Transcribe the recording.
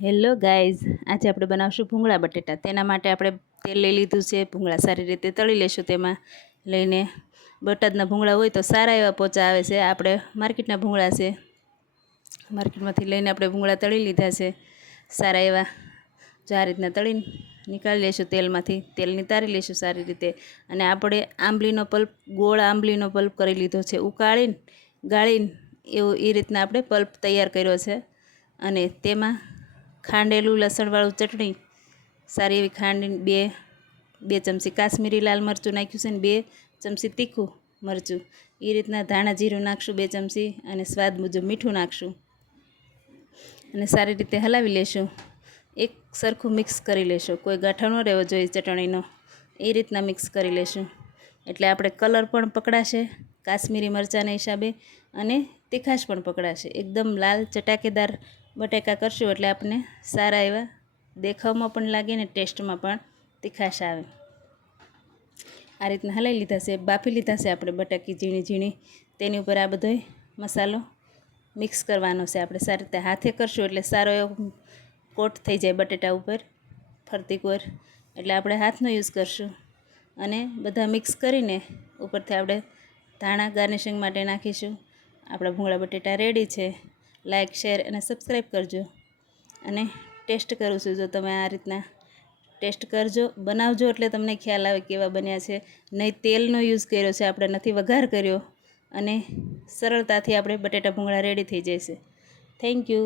Hello guys, આજે આપણે બનાવશું ભૂંગળા બટેટા. તેના માટે આપણે તેલ લઈ લીધું છે. ભૂંગળા સારી રીતે તળી લેશું. તેમાં લઈને બોટાદના ભૂંગળા હોય તો સારા એવા પોચા આવે છે. આપણે માર્કેટના ભૂંગળા છે, માર્કેટમાંથી લઈને આપણે ભૂંગળા તળી લીધા છે સારા એવા. જો આ રીતના તળીને નીકાળી લઈશું તેલમાંથી. તેલ નિતારી લઈશું સારી રીતે. અને આપણે આંબલીનો પલ્પ, ગોળ આંબલીનો પલ્પ કરી લીધો છે, ઉકાળીને ગાળીને એવું એ રીતના આપણે પલ્પ તૈયાર કર્યો છે. અને તેમાં ખાંડેલું લસણવાળું ચટણી, સારી એવી ખાંડીને બે ચમચી કાશ્મીરી લાલ મરચું નાખ્યું છે, ને 2 ચમચી તીખું મરચું. એ રીતના ધાણા જીરું નાખશું 2 ચમચી, અને સ્વાદ મુજબ મીઠું નાખશું. અને સારી રીતે હલાવી લેશું. એક સરખું મિક્સ કરી લેશું. કોઈ ગાંઠો ન રહેવો જોઈએ ચટણીનો, એ રીતના મિક્સ કરી લેશું. એટલે આપણે કલર પણ પકડાશે કાશ્મીરી મરચાંના હિસાબે, અને તીખાશ પણ પકડાશે. એકદમ લાલ ચટાકેદાર બટાકા કરશું એટલે આપણને સારા એવા દેખાવમાં પણ લાગે ને ટેસ્ટમાં પણ તીખાશ આવે. આ રીતના હલાવી લીધા છે, બાફી લીધા છે આપણે બટાકી ઝીણી ઝીણી. તેની ઉપર આ બધો મસાલો મિક્સ કરવાનો છે. આપણે સારી રીતે હાથે કરશું એટલે સારો એવો કોટ થઈ જાય બટેટા ઉપર ફરતી કોર. એટલે આપણે હાથનો યુઝ કરશું. અને બધા મિક્સ કરીને ઉપરથી આપણે ધાણા ગાર્નિશિંગ માટે નાખીશું. આપણા ભૂંગળા બટેટા રેડી છે. લાઇક, શેર અને સબસ્ક્રાઈબ કરજો. અને ટેસ્ટ કરું છું. જો તમે આ રીતના ટેસ્ટ કરજો, બનાવજો એટલે તમને ખ્યાલ આવે કેવા બન્યા છે. નહીં તેલનો યુઝ કર્યો છે આપણે, નથી વઘાર કર્યો. અને સરળતાથી આપણે બટેટા ભૂંગળા રેડી થઈ જશે. Thank you.